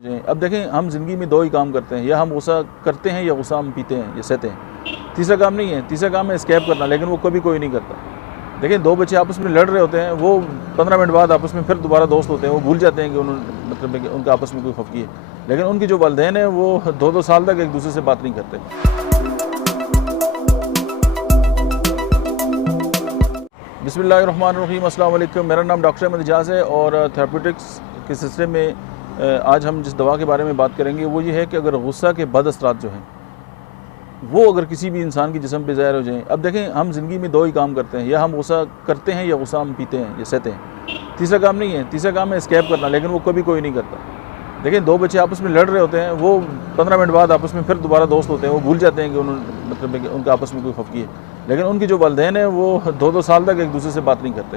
اب دیکھیں، ہم زندگی میں دو ہی کام کرتے ہیں، یا ہم غصہ کرتے ہیں یا غصہ ہم پیتے ہیں یا سہتے ہیں۔ تیسرا کام نہیں ہے، تیسرا کام ہے اسکیپ کرنا، لیکن وہ کبھی کوئی نہیں کرتا۔ دیکھیں، دو بچے آپس میں لڑ رہے ہوتے ہیں، وہ 15 منٹ بعد آپس میں پھر دوبارہ دوست ہوتے ہیں، وہ بھول جاتے ہیں کہ مطلب کہ ان کا آپس میں کوئی خفگی ہے، لیکن ان کی جو والدین ہیں وہ 2 سال تک ایک دوسرے سے بات نہیں کرتے۔ بسم اللہ الرحمن الرحیم، السلام علیکم۔ میرا نام ڈاکٹر احمد اعجاز ہے، اور تھراپیوٹکس کے سلسلے میں آج ہم جس دوا کے بارے میں بات کریں گے وہ یہ ہے کہ اگر غصہ کے بد اثرات جو ہیں وہ اگر کسی بھی انسان کے جسم پہ ظاہر ہو جائیں۔ اب دیکھیں، ہم زندگی میں دو ہی کام کرتے ہیں، یا ہم غصہ کرتے ہیں یا غصہ ہم پیتے ہیں یا سہتے ہیں۔ تیسرا کام نہیں ہے، تیسرا کام ہے اسکیپ کرنا، لیکن وہ کبھی کوئی نہیں کرتا۔ دیکھیں، دو بچے آپس میں لڑ رہے ہوتے ہیں، وہ 15 منٹ بعد آپس میں پھر دوبارہ دوست ہوتے ہیں، وہ بھول جاتے ہیں کہ مطلب کہ ان کا آپس میں کوئی خفگی ہے، لیکن ان کی جو والدین ہیں وہ 2 سال تک ایک دوسرے سے بات نہیں کرتے۔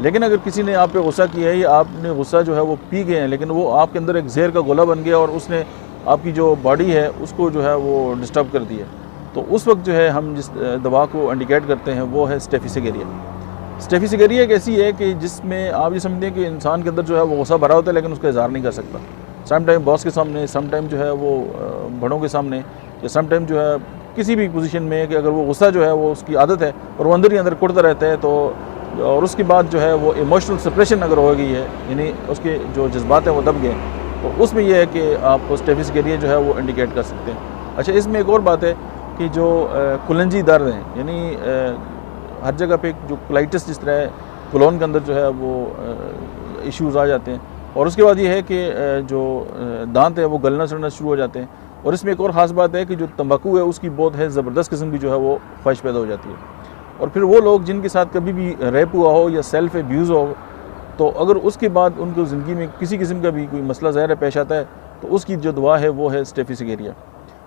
لیکن اگر کسی نے آپ پہ غصہ کیا ہے، یا آپ نے غصہ جو ہے وہ پی گئے ہیں، لیکن وہ آپ کے اندر ایک زہر کا گولہ بن گیا اور اس نے آپ کی جو باڈی ہے اس کو جو ہے وہ ڈسٹرب کر دیا، تو اس وقت جو ہے ہم جس دوا کو انڈیکیٹ کرتے ہیں وہ ہے اسٹیفیسیگیریا۔ اسٹیفیسیگیریا ایک ایسی ہے کہ جس میں آپ یہ سمجھتے ہیں کہ انسان کے اندر جو ہے وہ غصہ بھرا ہوتا ہے، لیکن اس کا اظہار نہیں کر سکتا۔ سم ٹائم باس کے سامنے، سم ٹائم جو ہے وہ بڑوں کے سامنے، یا سم ٹائم جو ہے کسی بھی پوزیشن میں، کہ اگر وہ غصہ جو ہے وہ اس کی عادت ہے اور وہ اندر ہی اندر کڑتا رہتا ہے، تو اور اس کے بعد جو ہے وہ ایموشنل سپریشن اگر ہو گئی ہے، یعنی اس کے جو جذبات ہیں وہ دب گئے، تو اس میں یہ ہے کہ آپ اسٹیفیسیگیریا جو ہے وہ انڈیکیٹ کر سکتے ہیں۔ اچھا، اس میں ایک اور بات ہے کہ جو کلنجی درد ہیں، یعنی ہر جگہ پہ جو کولائٹس جس طرح کولون کے اندر جو ہے وہ ایشوز آ جاتے ہیں، اور اس کے بعد یہ ہے کہ جو دانت ہیں وہ گلنا سڑنا شروع ہو جاتے ہیں، اور اس میں ایک اور خاص بات ہے کہ جو تمباکو ہے اس کی بہت ہے زبردست قسم کی جو ہے وہ خواہش پیدا ہو جاتی ہے۔ اور پھر وہ لوگ جن کے ساتھ کبھی بھی ریپ ہوا ہو یا سیلف ایبیوز ہو، تو اگر اس کے بعد ان کو زندگی میں کسی قسم کا بھی کوئی مسئلہ ظاہر پیش آتا ہے، تو اس کی جو دوا ہے وہ ہے اسٹیفیسیگیریا۔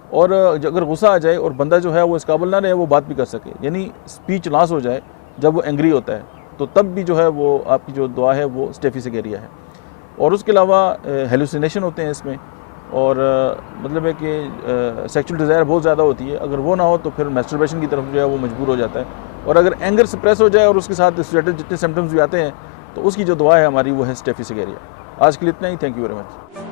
اور اگر غصہ آ جائے اور بندہ جو ہے وہ اس قابل نہ رہے وہ بات بھی کر سکے، یعنی اسپیچ لاس ہو جائے جب وہ اینگری ہوتا ہے، تو تب بھی جو ہے وہ آپ کی جو دوا ہے وہ اسٹیفیسیگیریا ہے۔ اور اس کے علاوہ ہیلوسینیشن ہوتے ہیں اس میں، اور مطلب ہے کہ سیکچول ڈیزائر بہت زیادہ ہوتی ہے، اگر وہ نہ ہو تو پھر میسٹربیشن کی طرف جو ہے وہ مجبور ہو جاتا ہے، اور اگر اینگر سپریس ہو جائے اور اس کے ساتھ جتنے سمپٹمز بھی آتے ہیں، تو اس کی جو دوا ہے ہماری وہ ہے اسٹیفیسیگیریا۔ آج کے لیے اتنا ہی، تھینک یو ویری مچ۔